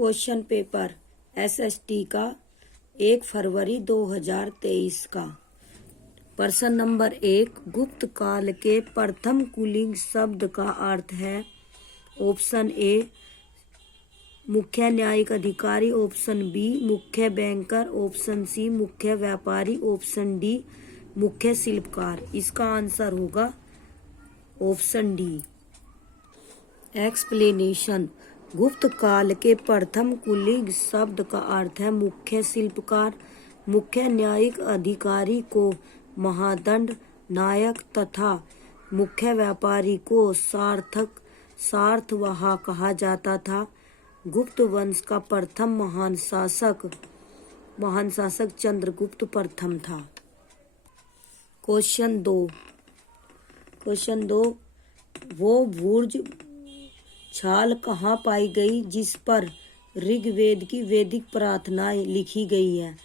Question paper SST का 1 फरवरी 2023 का। प्रश्न नंबर 1, गुप्त काल के प्रथम कुलिंग शब्द का अर्थ है। ऑप्शन ए मुख्य न्यायिक अधिकारी, ऑप्शन बी मुख्य बैंकर, ऑप्शन सी मुख्य व्यापारी, ऑप्शन डी मुख्य शिल्पकार। इसका आंसर होगा ऑप्शन डी। एक्सप्लेनेशन। गुप्त काल के प्रथम कुलिंग शब्द का अर्थ है मुख्य शिल्पकार। मुख्य न्यायिक अधिकारी को महादंड नायक तथा मुख्य व्यापारी को सार्थवाह कहा जाता था। गुप्त वंश का प्रथम महान शासक चंद्रगुप्त प्रथम था। क्वेश्चन 2, वो भुर्ज छाल कहाँ पाई गई जिस पर ऋग्वेद की वैदिक प्रार्थनाएं लिखी गई है।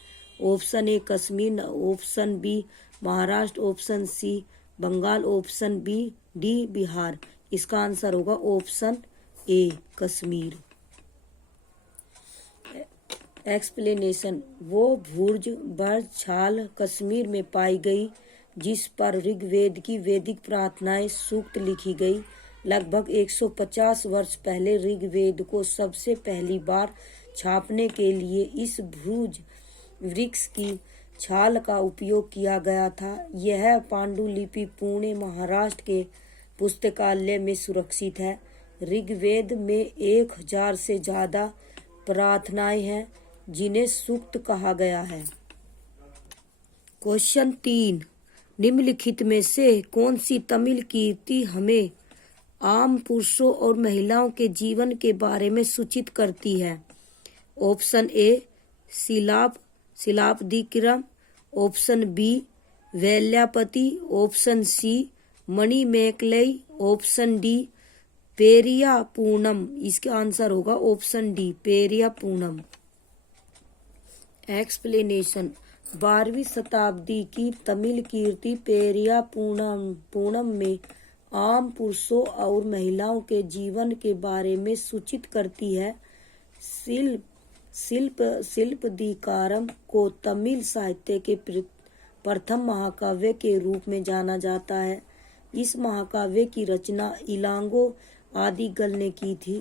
Option A Kashmir, option B Maharashtra, option C Bengal, option D Bihar. इसका आंसर होगा ऑप्शन ए कश्मीर। एक्सप्लेनेशन। वो भुर्ज छाल कश्मीर में पाई गई जिस पर ऋग्वेद की वैदिक प्रार्थनाएं सूक्त लिखी गई। लगभग 150 वर्ष पहले ऋग्वेद को सबसे पहली बार छापने के लिए इस भुर्ज वृक्ष की छाल का उपयोग किया गया था। यह पांडुलिपि पुणे महाराष्ट्र के पुस्तकालय में सुरक्षित है। ऋग्वेद में 1000 से ज्यादा प्रार्थनाएं हैं जिन्हें सूक्त कहा गया है। क्वेश्चन 3, निम्नलिखित में से कौन सी तमिल कीर्ति हमें आम पुरुषों और महिलाओं के जीवन के बारे में सूचित करती है। Option A Silappatikaram, option B Valayapathi, option C Manimekalai, option D Periya Puranam. इसका आंसर होगा option D Periya Puranam. Explanation. 12वीं शताब्दी की तमिल कीर्ति पेरिया पूनम में आम पुरुषों और महिलाओं के जीवन के बारे में सूचित करती है। शिल्पदिकारम को तमिल साहित्य के प्रथम महाकाव्य के रूप में जाना जाता है। इस महाकाव्य की रचना इलांगो आदिगल ने की थी।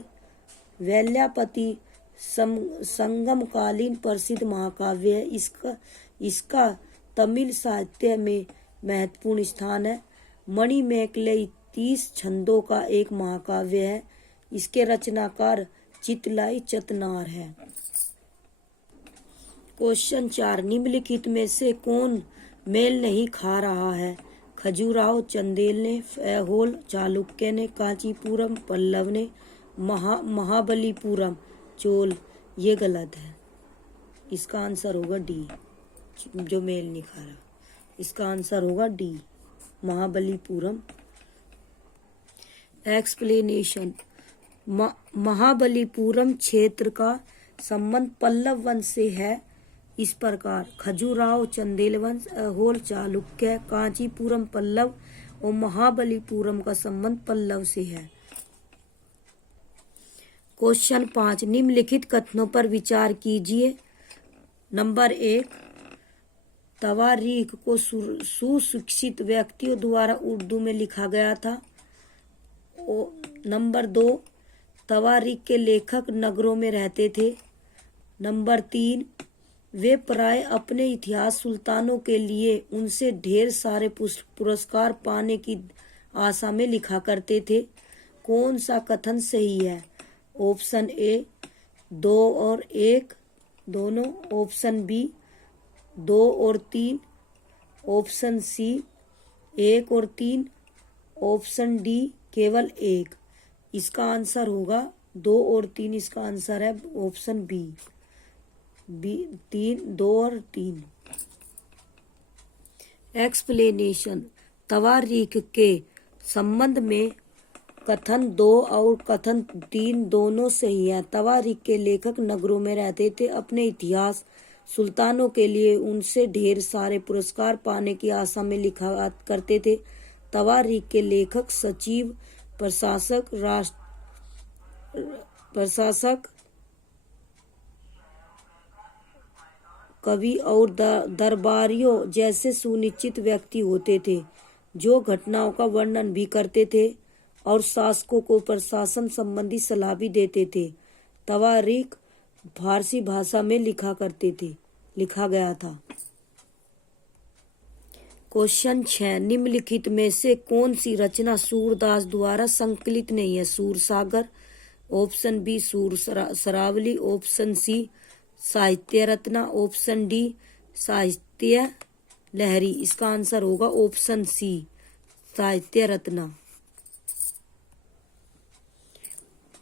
वैल्यापति संगमकालीन प्रसिद्ध महाकाव्य है। इसका तमिल साहित्य में महत्वपूर्ण स्थान है। मणिमेकलई 30 छंदों का एक महाकाव्य है। इसके रचनाकार चितलाई चतनार है। क्वेश्चन 4, निम्नलिखित में से कौन मेल नहीं खा रहा है। खजुराहो चंदेल ने, ऐहोल चालुक्य ने, कांचीपुरम पल्लव ने, महाबलीपुरम चोल। ये गलत है। इसका आंसर होगा डी, जो मेल नहीं खा रहा। इसका आंसर होगा डी महाबलीपुरम। एक्सप्लेनेशन। महाबलीपुरम क्षेत्र का संबंध पल्लव वंश से है इस प्रकार। खजुराहो चंदेल वंश, ऐहोल चालुक्य, कांचीपुरम पल्लव और महाबलीपुरम का संबंध पल्लव से है। क्वेश्चन 5, निम्नलिखित कथनों पर विचार कीजिए। नंबर 1, तवारीख को सुशिक्षित व्यक्तियों द्वारा उर्दू में लिखा गया था। नंबर 2, तवारीख के लेखक नगरों में रहते थे। नंबर 3, वे प्राय अपने इतिहास सुल्तानों के लिए उनसे ढेर सारे पुरस्कार पाने की आशा में लिखा करते थे। कौन सा कथन सही है। ऑप्शन ए 2 और 1 दोनों, ऑप्शन बी 2 और 3, ऑप्शन सी 1 और 3, ऑप्शन डी केवल 1। इसका आंसर होगा 2 और 3। इसका आंसर है ऑप्शन बी 2 और 3। एक्सप्लेनेशन। तवारीख के संबंध में कथन 2 और कथन 3 दोनों सही है। तवारीख के लेखक नगरों में रहते थे, अपने इतिहास सुल्तानों के लिए उनसे ढेर सारे पुरस्कार पाने की आशा में लिखा करते थे। तवारीख के लेखक सचिव, प्रशासक, कवि और दरबारियों जैसे सुनिश्चित व्यक्ति होते थे जो घटनाओं का वर्णन भी करते थे और शासकों को प्रशासन संबंधी सलाह भी देते थे। तवारीख फारसी भाषा में लिखा गया था। क्वेश्चन 6, निम्नलिखित में से कौन सी रचना सूरदास द्वारा संकलित नहीं है? सूरसागर, ऑप्शन बी सूर सरावली, ऑप्शन सी साहित्य रत्ना, ऑप्शन डी साहित्य लहरी। इसका आंसर होगा ऑप्शन सी साहित्य रत्ना।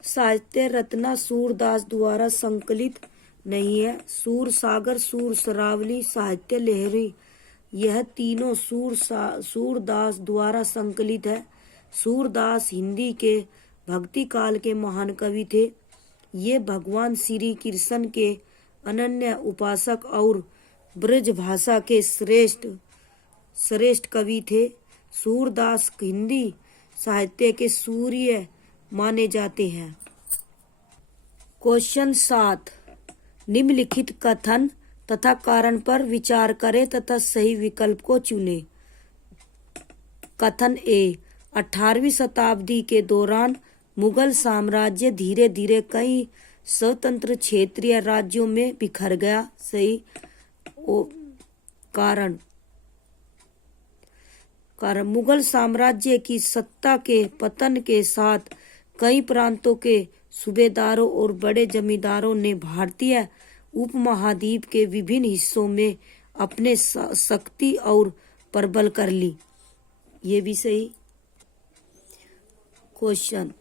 साहित्य रत्ना सूरदास द्वारा संकलित नहीं है। सूरसागर, सूर सरावली, साहित्य लहरी यह तीनों सूरदास द्वारा संकलित है। सूरदास हिंदी के भक्ति काल के महान कवि थे। ये भगवान श्री कृष्ण के अनन्य उपासक और ब्रज भाषा के श्रेष्ठ कवि थे। सूरदास हिंदी साहित्य के सूर्य माने जाते हैं। क्वेश्चन 7, निम्नलिखित कथन तथा कारण पर विचार करें तथा सही विकल्प को चुनें। कथन ए, 18वीं शताब्दी के दौरान मुगल साम्राज्य धीरे धीरे कई स्वतंत्र क्षेत्रीय राज्यों में बिखर गया। सही। कारण मुगल साम्राज्य की सत्ता के पतन के साथ कई प्रांतों के सूबेदारों और बड़े जमींदारों ने भारतीय उपमहाद्वीप के विभिन्न हिस्सों में अपने शक्ति और प्रबल कर ली। ये भी सही। क्वेश्चन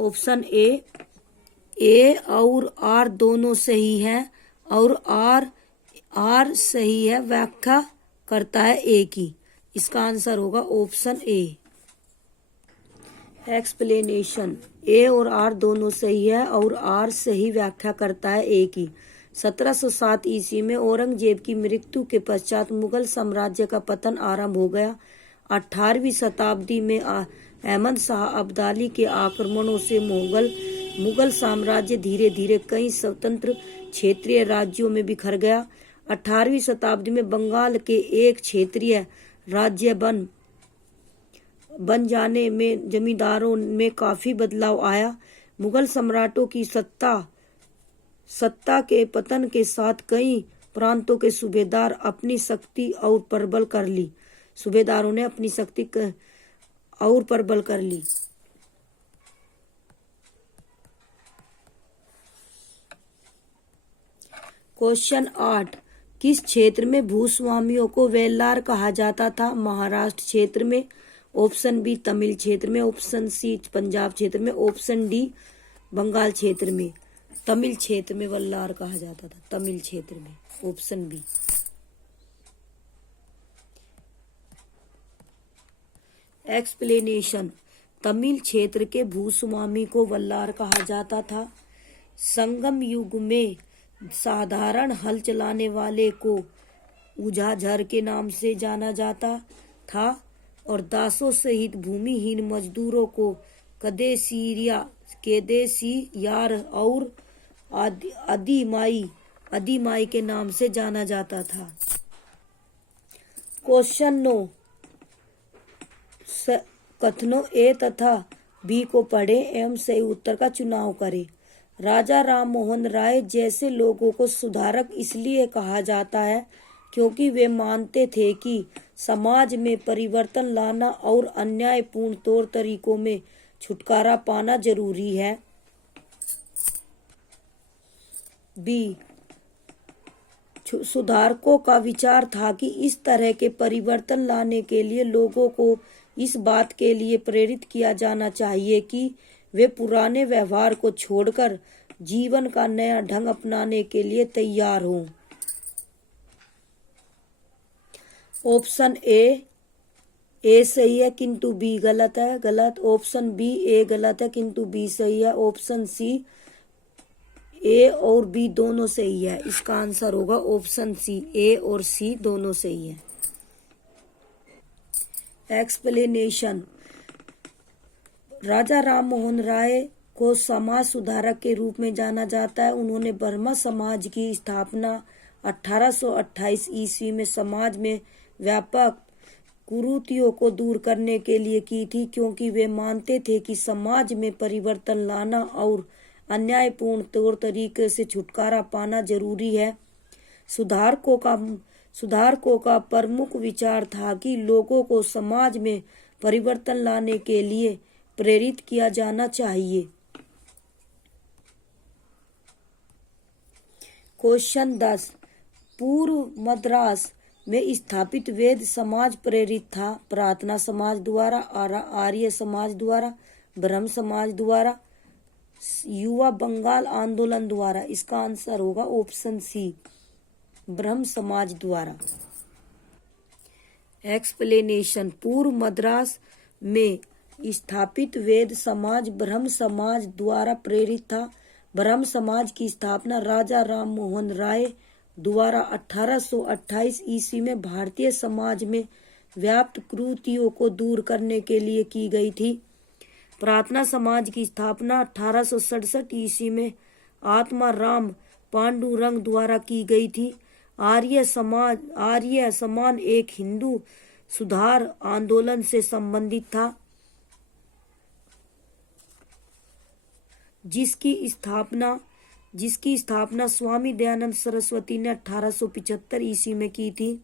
ऑप्शन ए और आर दोनों सही है और आर सही है, व्याख्या करता है ए की। इसका आंसर होगा ऑप्शन ए। एक्सप्लेनेशन, ए और आर दोनों सही है और आर सही व्याख्या करता है ए की। 1707 ईस्वी में औरंगजेब की मृत्यु के पश्चात मुगल साम्राज्य का पतन आरंभ हो गया। 18वीं शताब्दी में अहमद शाह अब्दाली के आक्रमणों से मुगल साम्राज्य धीरे धीरे कई स्वतंत्र क्षेत्रीय राज्यों में बिखर गया। 18वीं शताब्दी में बंगाल के एक क्षेत्रीय राज्य बन जाने में जमींदारों में काफी बदलाव आया। मुगल सम्राटों की सत्ता के पतन के साथ कई प्रांतों के सूबेदारों ने अपनी शक्ति और प्रबल कर ली। क्वेश्चन 8, किस क्षेत्र में भूस्वामियों को वेल्लार कहा जाता था? महाराष्ट्र क्षेत्र में, ऑप्शन बी तमिल क्षेत्र में, ऑप्शन सी पंजाब क्षेत्र में, ऑप्शन डी बंगाल क्षेत्र में। तमिल क्षेत्र में वेल्लार कहा जाता था, तमिल क्षेत्र में, ऑप्शन बी। एक्सप्लेनेशन, तमिल क्षेत्र के भूस्वामी को वेल्लार कहा जाता था। संगम युग में साधारण हल चलाने वाले को उजाझर के नाम से जाना जाता था और दासों सहित भूमिहीन मजदूरों को केदेसियार और आदिमाई के नाम से जाना जाता था। क्वेश्चन 9, कथनों ए तथा बी को पढ़ें एवं सही उत्तर का चुनाव करें। राजा राम मोहन राय जैसे लोगों को सुधारक इसलिए कहा जाता है क्योंकि वे मानते थे कि समाज में परिवर्तन लाना और अन्यायपूर्ण तौर तरीकों में छुटकारा पाना जरूरी है। बी, सुधारकों का विचार था कि इस तरह के परिवर्तन लाने के लिए लोगों को इस बात के लिए प्रेरित किया जाना चाहिए कि वे पुराने व्यवहार को छोड़कर जीवन का नया ढंग अपनाने के लिए तैयार हों। ऑप्शन ए सही है किंतु बी गलत है, गलत। ऑप्शन बी ए गलत है किंतु बी सही है। ऑप्शन सी ए और बी दोनों सही है। इसका आंसर होगा ऑप्शन सी, ए और सी दोनों सही है। एक्सप्लेनेशन, राजा राम मोहन राय को समाज सुधारक के रूप में जाना जाता है। उन्होंने ब्रह्म समाज की स्थापना 1828 ईस्वी में समाज में व्यापक कुरीतियों को दूर करने के लिए की थी, क्योंकि वे मानते थे कि समाज में परिवर्तन लाना और अन्यायपूर्ण तौर तरीके से छुटकारा पाना जरूरी है। सुधारकों का प्रमुख विचार था कि लोगों को समाज में परिवर्तन लाने के लिए प्रेरित किया जाना चाहिए। क्वेश्चन 10, पूर्व मद्रास में स्थापित वेद समाज प्रेरित था प्रार्थना समाज द्वारा, आर्य समाज द्वारा, ब्रह्म समाज द्वारा, युवा बंगाल आंदोलन द्वारा? इसका आंसर होगा ऑप्शन सी, ब्रह्म समाज द्वारा। एक्सप्लेनेशन, पूर्व मद्रास में स्थापित वेद समाज ब्रह्म समाज द्वारा प्रेरित था। ब्रह्म समाज की स्थापना राजा राम मोहन राय द्वारा 1828 ईस्वी में भारतीय समाज में व्याप्त कुरीतियों को दूर करने के लिए की गई थी। प्रार्थना समाज की स्थापना 1867 ईस्वी में आत्मा राम पांडुरंग द्वारा की गई थी। आर्य समान एक हिंदू सुधार आंदोलन से संबंधित था, जिसकी स्थापना स्वामी दयानंद सरस्वती ने 1875 ईस्वी में की थी।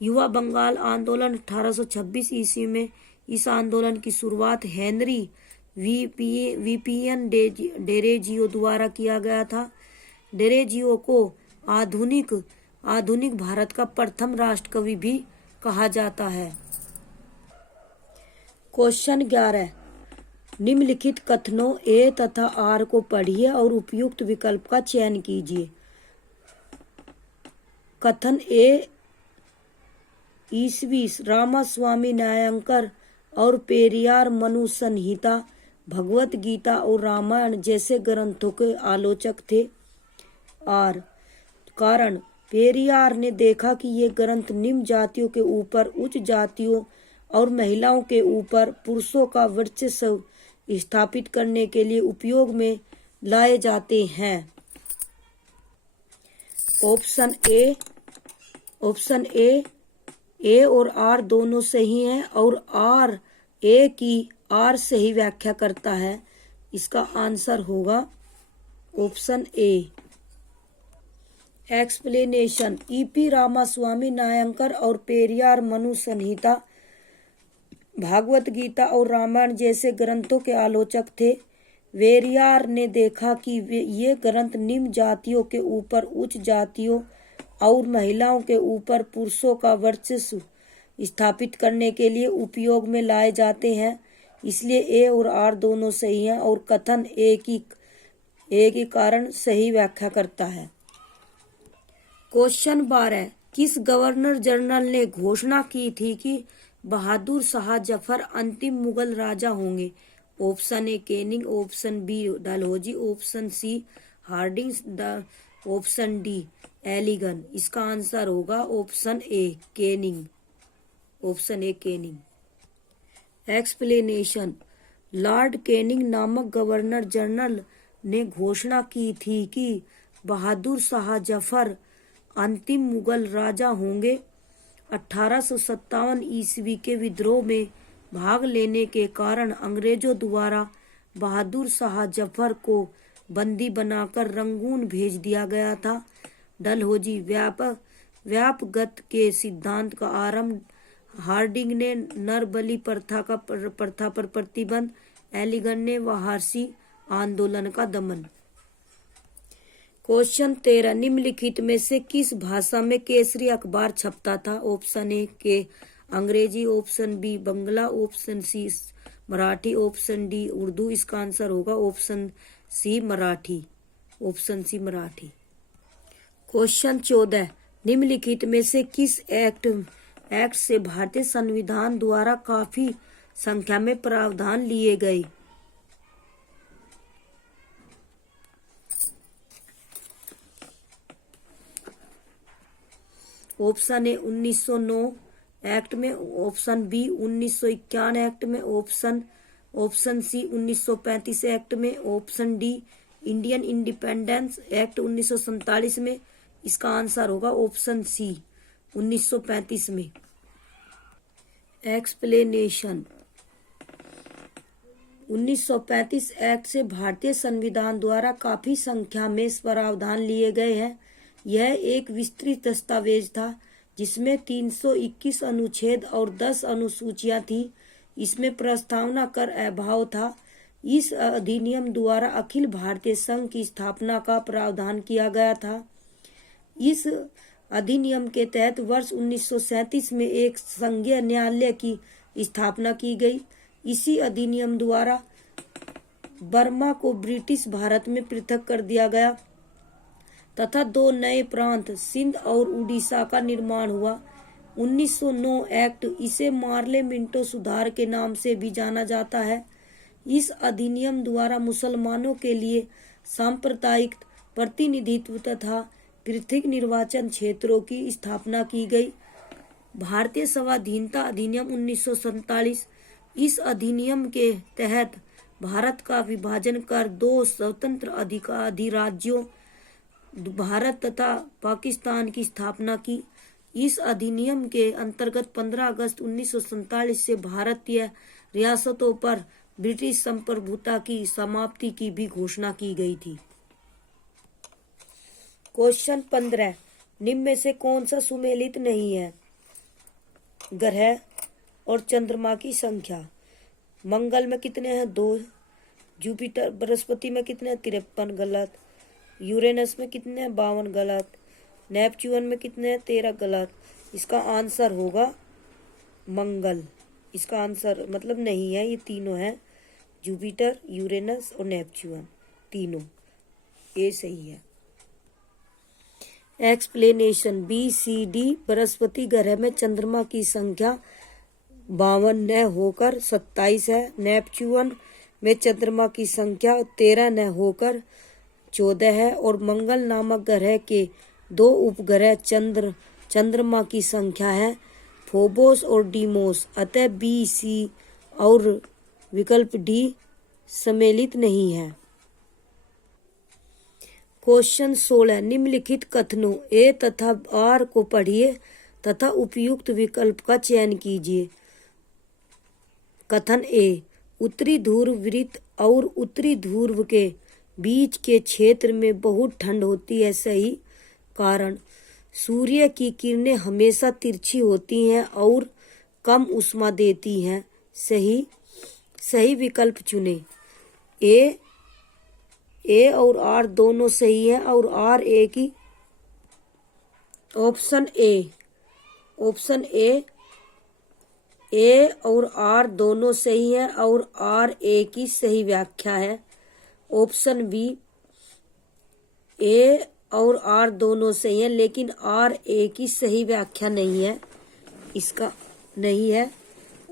युवा बंगाल आंदोलन 1826 ईस्वी में। इस आंदोलन की शुरुआत हेनरी वीपीएन डेरेजियो द्वारा किया गया था। डेरेजियो को आधुनिक भारत का प्रथम राष्ट्रकवि भी कहा जाता है। क्वेश्चन 11, निम्नलिखित कथनों ए तथा आर को पढ़िए और उपयुक्त विकल्प का चयन कीजिए। कथन ए, ईसवी रामास्वामी न्यायंकर और पेरियार मनु संहिता, भगवत गीता और रामायण जैसे ग्रंथों के आलोचक थे। आर, कारण पेरियार ने देखा कि ये ग्रंथ निम्न जातियों के ऊपर उच्च जातियों और महिलाओं के ऊपर पुरुषों का वर्चस्व स्थापित करने के लिए उपयोग में लाए जाते हैं। ऑप्शन ए और आर दोनों सही हैं और आर ए की आर सही व्याख्या करता है। इसका आंसर होगा option A. Explanation, E P Ramaswamy Naicker और पेरियार मनु संहिता, भागवत गीता और रामायण जैसे ग्रंथों के आलोचक थे। वेरियार ने देखा कि ये ग्रंथ निम्न जातियों के ऊपर उच्च जातियों और महिलाओं के ऊपर पुरुषों का वर्चस्व स्थापित करने के लिए उपयोग में लाए जाते हैं, इसलिए ए और आर दोनों सही हैं और कथन ए की कारण सही व्याख्या करता है। क्वेश्चन 12, किस गवर्नर जनरल ने घोषणा की थी कि बहादुर शाह जफर अंतिम मुगल राजा होंगे? Option A Canning, option B Dalhousie, option C Hardinge, option D Elgin. इसका आंसर होगा option A Canning. Option A Canning. Explanation, Lord Canning नामक गवर्नर जनरल ने घोषणा की थी कि बहादुर शाह जफर अंतिम मुगल राजा होंगे। 1857 ईस्वी के विद्रोह में भाग लेने के कारण अंग्रेजों द्वारा बहादुर शाह जफर को बंदी बनाकर रंगून भेज दिया गया था। डलहौजी व्यापगत के सिद्धांत का आरंभ, हार्डिंग ने नरबली प्रथा पर प्रतिबंध, एलिगन ने वाराणसी आंदोलन का दमन। क्वेश्चन 13, निम्नलिखित में से किस भाषा में केसरी अखबार छपता था? ऑप्शन ए के Angrezi, option B Bangla, option C Marathi, option D Urdu. इसका आंसर होगा option C Marathi. Option C Marathi. Question 14, निम्नलिखित में से किस एक्ट से भारतीय संविधान द्वारा काफी संख्या में प्रावधान लिए गए? ऑप्शन ए 1909 एक्ट में, ऑप्शन बी 1951 एक्ट में, ऑप्शन ऑप्शन सी 1935 एक्ट में, option D Indian independence act 1947 में। इसका आंसर होगा ऑप्शन सी 1935 में। एक्सप्लेनेशन। 1935 एक्ट से भारतीय संविधान द्वारा काफी संख्या में प्रावधान लिए गए हैं। यह एक विस्तृत दस्तावेज था जिसमें 321 अनुच्छेद और 10 अनुसूचियां थी। इसमें प्रस्तावना कर अभाव था। इस अधिनियम द्वारा अखिल भारतीय संघ की स्थापना का प्रावधान किया गया था। इस अधिनियम के तहत वर्ष 1937 में एक संघीय न्यायालय की स्थापना की गई। इसी अधिनियम द्वारा बर्मा को ब्रिटिश भारत में पृथक कर दिया गया तथा 2 नए प्रांत सिंध और उड़ीसा का निर्माण हुआ। 1909 एक्ट, इसे मार्ले मिंटो सुधार के नाम से भी जाना जाता है। इस अधिनियम द्वारा मुसलमानों के लिए सांप्रदायिक प्रतिनिधित्व तथा पृथक निर्वाचन क्षेत्रों की स्थापना की गई। भारतीय संविधान अधिनियम 1947। इस अधिनियम के तहत भारत का विभाजन कर 2 स्वतंत्र अधिराज्यों भारत तथा पाकिस्तान की स्थापना की। इस अधिनियम के अंतर्गत 15 अगस्त 1947 से भारतीय रियासतों पर ब्रिटिश संप्रभुता की समाप्ति की भी घोषणा की गई थी। क्वेश्चन 15, निम्न में से कौन सा सुमेलित नहीं है? ग्रह और चंद्रमा की संख्या। मंगल में कितने हैं? 2। जुपिटर बृहस्पति में कितने हैं? 53, गलत। यूरेनस में कितने हैं? 52, गलत। नेपच्यून में कितने हैं? 13, गलत। इसका आंसर होगा मंगल। इसका आंसर मतलब नहीं है, ये तीनों हैं, जुपिटर, यूरेनस और नेपच्यून, तीनों। ये सही है। एक्सप्लेनेशन। BCD बृहस्पति ग्रह में चंद्रमा की संख्या 52 न होकर 27 है। नेपच्यून में चंद्रमा की संख्या 13 न होकर 14 है और मंगल नामक ग्रह के 2 उपग्रह चंद्रमा की संख्या है फोबोस और डीमोस। अतः B, C और विकल्प D सम्मिलित नहीं है। क्वेश्चन 16, निम्नलिखित कथनों A तथा R को पढ़िए तथा उपयुक्त विकल्प का चयन कीजिए। कथन A, उत्तरी ध्रुव वृत्त और उत्तरी ध्रुव के बीच के क्षेत्र में बहुत ठंड होती है। सही। कारण, सूर्य की किरणें हमेशा तिरछी होती हैं और कम ऊष्मा देती हैं। सही। सही विकल्प चुने। ए और आर दोनों सही है और आर ए की ऑप्शन ए और आर दोनों सही है और आर ए की सही व्याख्या है। ऑप्शन बी, ए और आर दोनों सही है लेकिन आर ए की सही व्याख्या नहीं है, इसका नहीं है।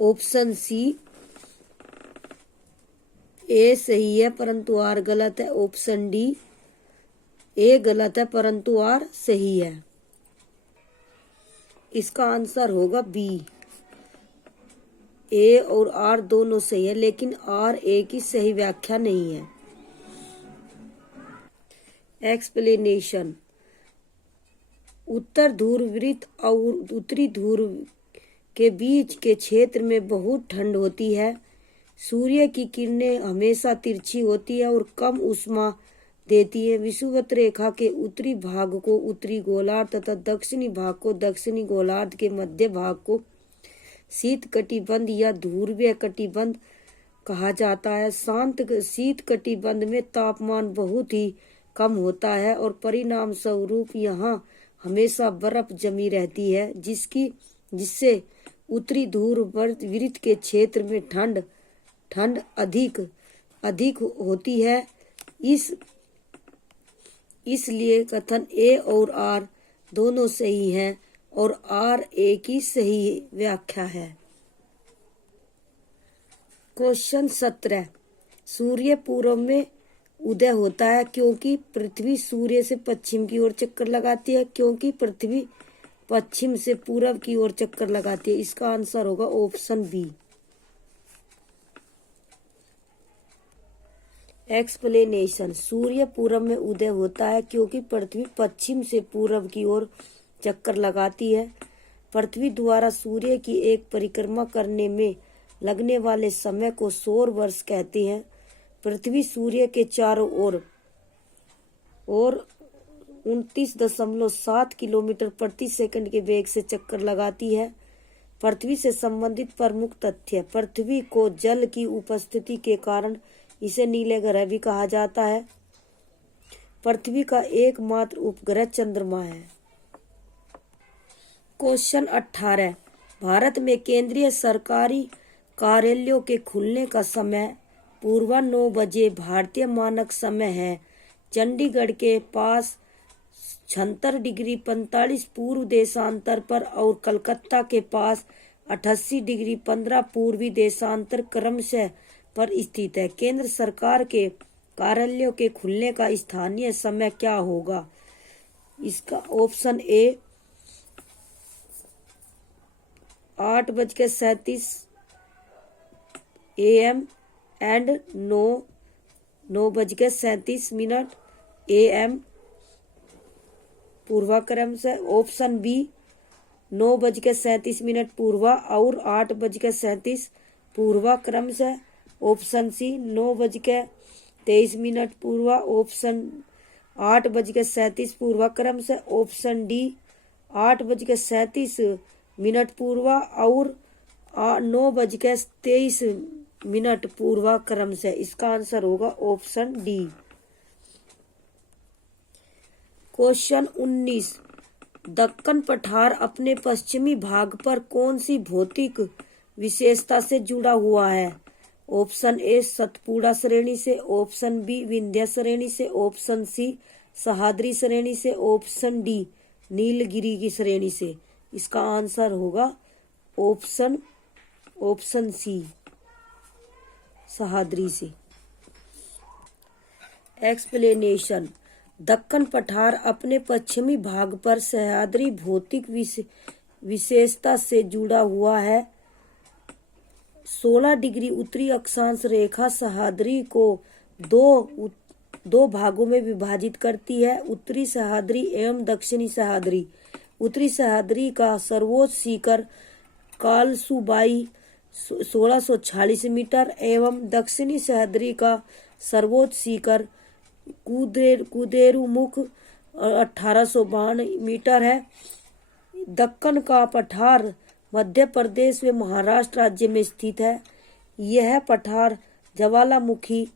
ऑप्शन सी, ए सही है परंतु आर गलत है। ऑप्शन डी, ए गलत है परंतु आर सही है। इसका आंसर होगा बी, ए और आर दोनों सही है लेकिन आर ए की सही व्याख्या नहीं है। एक्सप्लेनेशन। उत्तर ध्रुव वृत्त और उत्तरी ध्रुव के बीच के क्षेत्र में बहुत ठंड होती है। सूर्य की किरणें हमेशा तिरछी होती है और कम ऊष्मा देती है। विषुवत रेखा के उत्तरी भाग को उत्तरी गोलार्ध तथा दक्षिणी भाग को दक्षिणी गोलार्ध के मध्य भाग को शीत कटिबंध या ध्रुवीय कटिबंध कहा जाता है। शांत शीत कटिबंध में तापमान बहुत ही कम होता है और परिणाम स्वरूप यहाँ हमेशा बर्फ जमी रहती है, जिससे उत्तरी ध्रुव वृत्त के क्षेत्र में ठंड अधिक होती है। इसलिए कथन ए और आर दोनों सही हैं और आर ए की सही व्याख्या है। क्वेश्चन 17, सूर्य पूर्व में उदय होता है क्योंकि पृथ्वी सूर्य से पश्चिम की ओर चक्कर लगाती है, क्योंकि पृथ्वी पश्चिम से पूर्व की ओर चक्कर लगाती है। इसका आंसर होगा ऑप्शन बी। एक्सप्लेनेशन। सूर्य पूरब में उदय होता है क्योंकि पृथ्वी पश्चिम से पूरब की ओर चक्कर लगाती है। पृथ्वी द्वारा सूर्य की एक परिक्रमा करने में लगने वाले समय को सौर वर्ष कहते हैं। पृथ्वी सूर्य के चारों ओर 29.7 किलोमीटर प्रति सेकंड के वेग से चक्कर लगाती है। पृथ्वी से संबंधित प्रमुख तथ्य। पृथ्वी को जल की उपस्थिति के कारण इसे नीले ग्रह भी कहा जाता है। पृथ्वी का एकमात्र उपग्रह चंद्रमा है। क्वेश्चन 18। भारत में केंद्रीय सरकारी कार्यालयों के खुलने का समय पूर्व 9 बजे भारतीय मानक समय है। चंडीगढ़ के पास 76 डिग्री 45 पूर्व देशांतर पर और कलकत्ता के पास 88 डिग्री 15 पूर्वी देशांतर क्रमशः पर स्थित है। केंद्र सरकार के कार्यालयों के खुलने का स्थानीय समय क्या होगा? इसका option A 8:37 AM and 9:37 AM पूर्वाक्रम से। ऑप्शन बी 9:37 पूर्वा और 8:37 पूर्वाक्रम से। ऑप्शन सी 9:23 पूर्वा। ऑप्शन 8:37 पूर्वाक्रम से। ऑप्शन डी 8:37 पूर्वा और 9:23 पूर्वाक्रम से। इसका आंसर होगा ऑप्शन डी। क्वेश्चन 19। दक्कन पठार अपने पश्चिमी भाग पर कौन सी भौतिक विशेषता से जुड़ा हुआ है? ऑप्शन ए सतपुड़ा श्रेणी से। ऑप्शन बी विंध्य श्रेणी से। ऑप्शन सी सह्याद्री श्रेणी से। ऑप्शन डी नीलगिरी की श्रेणी से। इसका आंसर होगा ऑप्शन सी सह्याद्री से। एक्सप्लेनेशन। दक्कन पठार अपने पश्चिमी भाग पर सह्याद्री भौतिक विशेषता से जुड़ा हुआ है। 16 डिग्री उत्तरी अक्षांश रेखा सह्याद्री को दो भागों में विभाजित करती है, उत्तरी सह्याद्री एवं दक्षिणी सह्याद्री। उत्तरी सह्याद्री का सर्वोच्च शिखर कालसुबाई 1646 मीटर एवं दक्षिणी सह्याद्री का सर्वोच्च शिखर कुदेरुमुख 1852 मीटर है। दक्कन का पठार मध्य प्रदेश व महाराष्ट्र राज्य में स्थित है। यह पठार ज्वालामुखी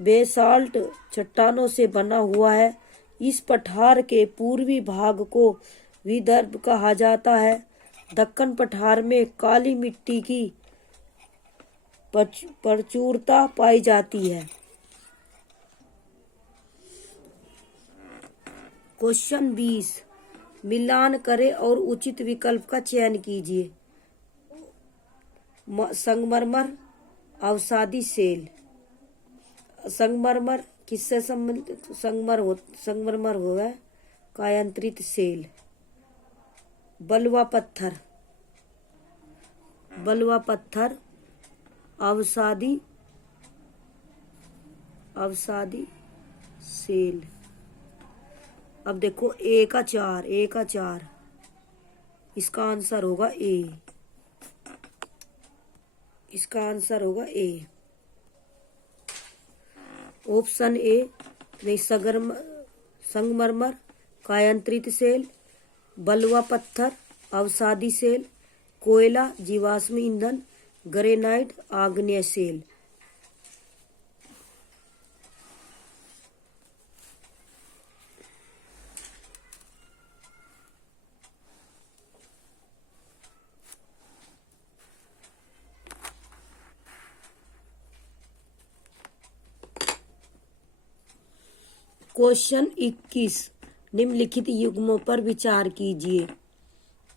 बेसाल्ट चट्टानों से बना हुआ है। इस पठार के पूर्वी भाग को विदर्भ कहा जाता है। दक्कन पठार में काली मिट्टी की प्रचुरता पाई जाती है। क्वेश्चन 20। मिलान करें और उचित विकल्प का चयन कीजिए। संगमरमर अवसादी सेल। संगमरमर किससे संबंधित? संगमरमर हुआ कायांतरित सेल। बलुआ पत्थर अवसादी सेल। अब देखो ए का 4 इसका आंसर होगा ए। इसका आंसर होगा ए। ऑप्शन ए में संगमरमर कायांतरित सेल, बलुआ पत्थर अवसादी सेल, कोयला जीवाश्म ईंधन, ग्रेनाइट आग्नेय सेल। क्वेश्चन 21। निम्नलिखित युग्मों पर विचार कीजिए।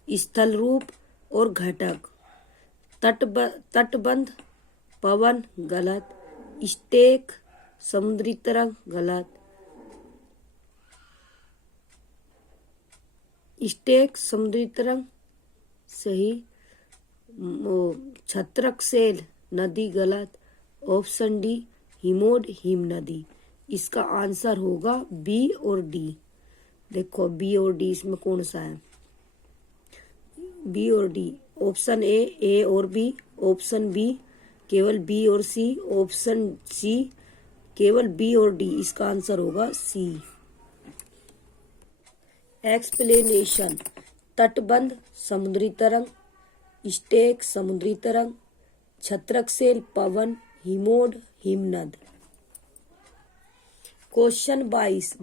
स्थल रूप और घटक। तटबंध पवन गलत। स्टेक समुद्री तरंग गलत। स्टेक समुद्री तरंग सही। छत्रक सेल नदी गलत। ऑप्शन डी हिमोड, हिमनदी। इसका आंसर होगा बी और डी। देखो बी और डी इसमें कौन सा है? बी और डी। ऑप्शन ए और बी, ऑप्शन बी केवल बी और सी, ऑप्शन सी केवल बी और डी। इसका आंसर होगा सी। एक्सप्लेनेशन। तटबंध समुद्री तरंग, स्टेक समुद्री तरंग, छत्रक सेल पवन, हिमोड हिमनद। क्वेश्चन 22।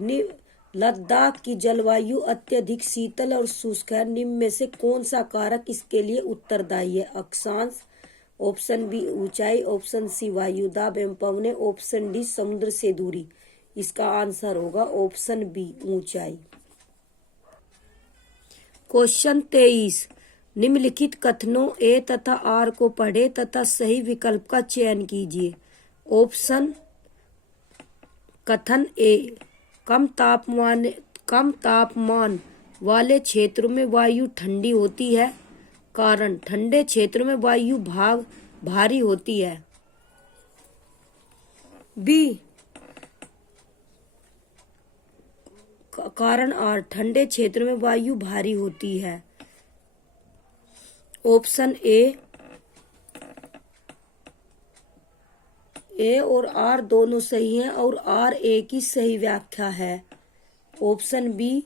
लद्दाख की जलवायु अत्यधिक शीतल और शुष्क है। निम्न में से कौन सा कारक इसके लिए उत्तरदायी है? अक्षांश, ऑप्शन बी ऊंचाई, ऑप्शन सी वायु दाब एवं पवने, ऑप्शन डी समुद्र से दूरी। इसका आंसर होगा ऑप्शन बी ऊंचाई। क्वेश्चन 23। निम्नलिखित कथनों ए तथा आर को पढ़े तथा सही विकल्प का चयन कीजिए। ऑप्शन कथन ए, कम तापमान वाले क्षेत्रों में वायु ठंडी होती है। कारण, ठंडे क्षेत्रों में वायु भारी होती है। बी, कारण आर, ठंडे क्षेत्र में वायु भारी होती है। ऑप्शन ए और आर दोनों सही हैं और आर ए की सही व्याख्या है। ऑप्शन बी,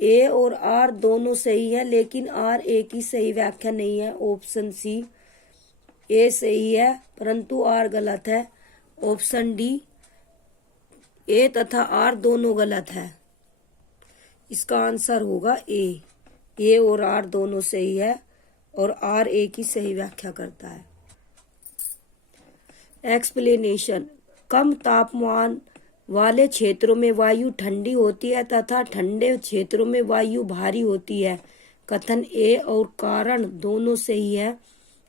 ए और आर दोनों सही है लेकिन आर ए की सही व्याख्या नहीं है। ऑप्शन सी, ए सही है परंतु आर गलत है। ऑप्शन डी, ए तथा आर दोनों गलत है। इसका आंसर होगा ए और आर दोनों सही है और आर ए की सही व्याख्या करता है। एक्सप्लेनेशन। कम तापमान वाले क्षेत्रों में वायु ठंडी होती है तथा ठंडे क्षेत्रों में वायु भारी होती है। कथन ए और कारण दोनों सही है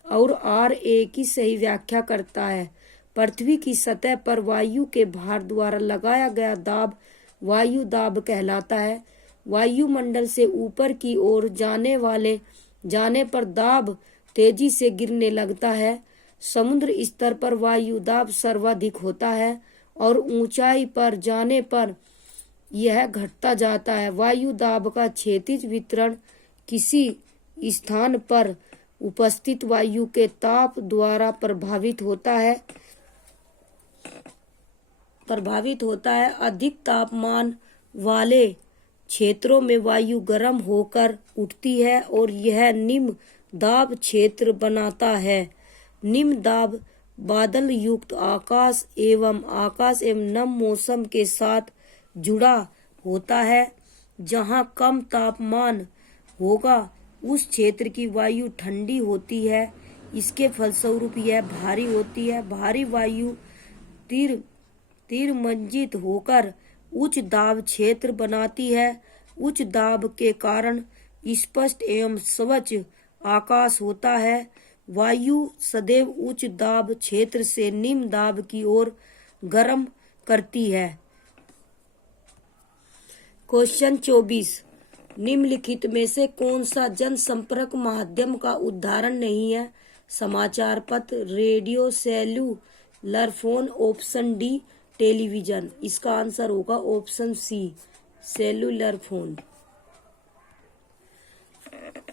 और आर ए की सही व्याख्या करता है। पृथ्वी की सतह पर वायु के भार द्वारा लगाया गया दाब वायु दाब कहलाता है। वायुमंडल से ऊपर की ओर जाने पर दाब तेजी से गिरने लगता है। समुद्र स्तर पर वायु दाब सर्वाधिक होता है और ऊंचाई पर जाने पर यह घटता जाता है। वायु दाब का क्षैतिज वितरण किसी स्थान पर उपस्थित वायु के ताप द्वारा प्रभावित होता है। अधिक तापमान वाले क्षेत्रों में वायु गर्म होकर उठती है और यह निम्न दाब क्षेत्र बनाता है। निम्न दाब बादल युक्त आकाश एवं नम मौसम के साथ जुड़ा होता है। जहाँ कम तापमान होगा उस क्षेत्र की वायु ठंडी होती है। इसके फलस्वरूप यह भारी होती है। भारी वायु तीरमंजित होकर उच्च दाब क्षेत्र बनाती है। उच्च दाब के कारण स्पष्ट एवं स्वच्छ आकाश होता है। वायु सदैव उच्च दाब क्षेत्र से निम्न दाब की ओर गर्म करती है। क्वेश्चन 24। निम्नलिखित में से कौन सा जनसंपर्क माध्यम का उदाहरण नहीं है? समाचार पत्र, radio, cellular phone, option D television. इसका आंसर होगा option C cellular phone.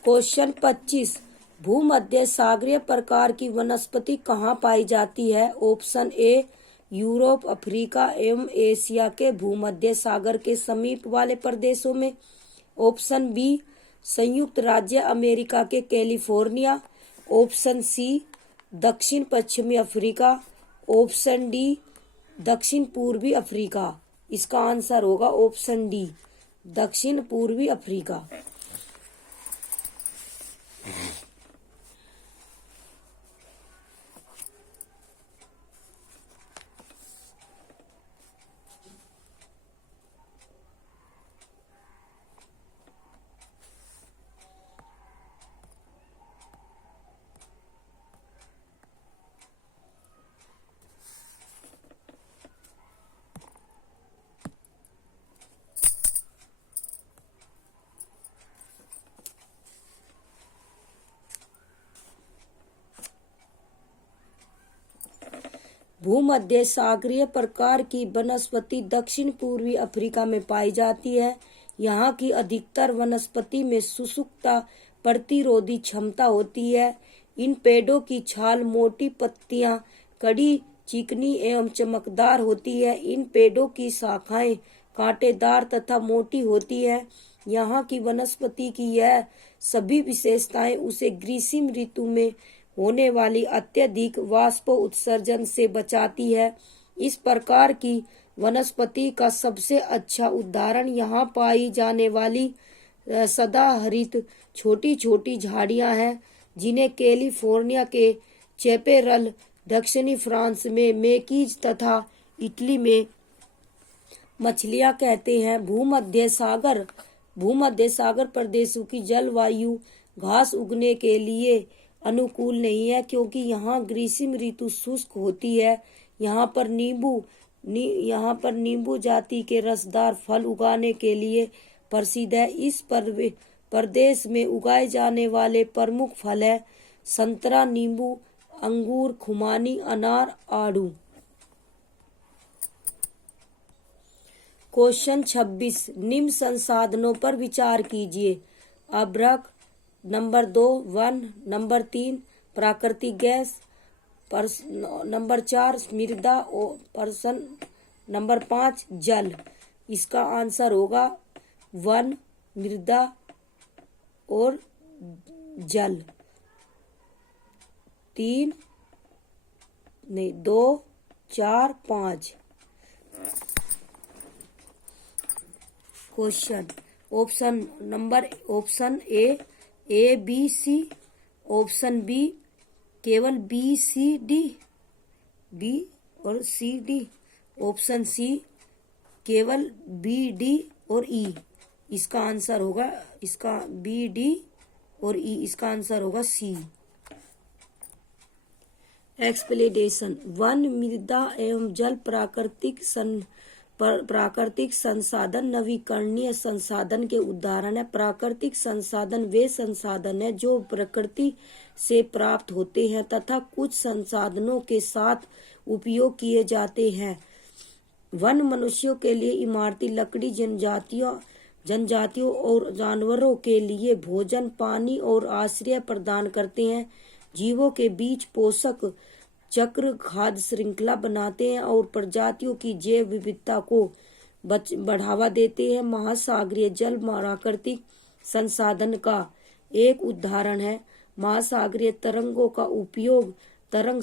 Question 25। भूमध्य सागरीय प्रकार की वनस्पति कहाँ पाई जाती है? ऑप्शन ए यूरोप, अफ्रीका एवं एशिया के भूमध्य सागर के समीप वाले प्रदेशों में। ऑप्शन बी संयुक्त राज्य अमेरिका के कैलिफोर्निया। ऑप्शन सी दक्षिण पश्चिमी अफ्रीका। ऑप्शन डी दक्षिण पूर्वी अफ्रीका। इसका आंसर होगा ऑप्शन डी दक्षिण पूर्वी अफ्रीका। भूमध्य सागरीय प्रकार की वनस्पति दक्षिण पूर्वी अफ्रीका में पाई जाती है। यहाँ की अधिकतर वनस्पति में शुष्कता प्रतिरोधी क्षमता होती है। इन पेड़ों की छाल मोटी, पत्तियां कड़ी, चिकनी एवं चमकदार होती है। इन पेड़ों की शाखाएं कांटेदार तथा मोटी होती है। यहाँ की वनस्पति की यह सभी विशेषताएं उसे ग्रीष्म ऋतु में होने वाली अत्यधिक वाष्प उत्सर्जन से बचाती है। इस प्रकार की वनस्पति का सबसे अच्छा उदाहरण यहाँ पाई जाने वाली सदाहरित छोटी छोटी झाड़ियाँ हैं, जिन्हें कैलिफोर्निया के चेपेरल, दक्षिणी फ्रांस में मेकीज तथा इटली में मछलियाँ कहते हैं। भूमध्य सागर प्रदेशों की जलवायु घास उगने के लिए अनुकूल नहीं है, क्योंकि यहाँ ग्रीष्म ऋतु शुष्क होती है। यहाँ पर नींबू जाति के रसदार फल उगाने के लिए प्रसिद्ध है। इस प्रदेश में उगाए जाने वाले प्रमुख फल है संतरा, नींबू, अंगूर, खुमानी, अनार, आड़ू। क्वेश्चन 26, निम्न संसाधनों पर विचार कीजिए। अभ्रक, नंबर 2 वन, नंबर 3 प्राकृतिक गैस, नंबर 4 मृदा और पर्सन, नंबर 5 जल। इसका आंसर होगा वन, मृदा और जल। 2, 4, 5। Question option A B C, option B केवल बी सी डी, बी और सी डी, ऑप्शन सी केवल बी डी और ई। इसका आंसर होगा इसका बी डी और ई, इसका आंसर होगा सी। एक्सप्लेनेशन। वन, मृदा एवं जल प्राकृतिक संसाधन नवीकरणीय संसाधन के उदाहरण है। प्राकृतिक संसाधन वे संसाधन है जो प्रकृति से प्राप्त होते हैं तथा कुछ संसाधनों के साथ उपयोग किए जाते हैं। वन मनुष्यों के लिए इमारती लकड़ी, जनजातियों और जानवरों के लिए भोजन, पानी और आश्रय प्रदान करते हैं। जीवों के बीच पोषक चक्र खाद्य श्रृंखला बनाते हैं और प्रजातियों की जैव विविधता को बढ़ावा देते हैं। महासागरीय जल प्राकृतिक संसाधन का एक उदाहरण है। महासागरीय तरंगों का उपयोग तरंग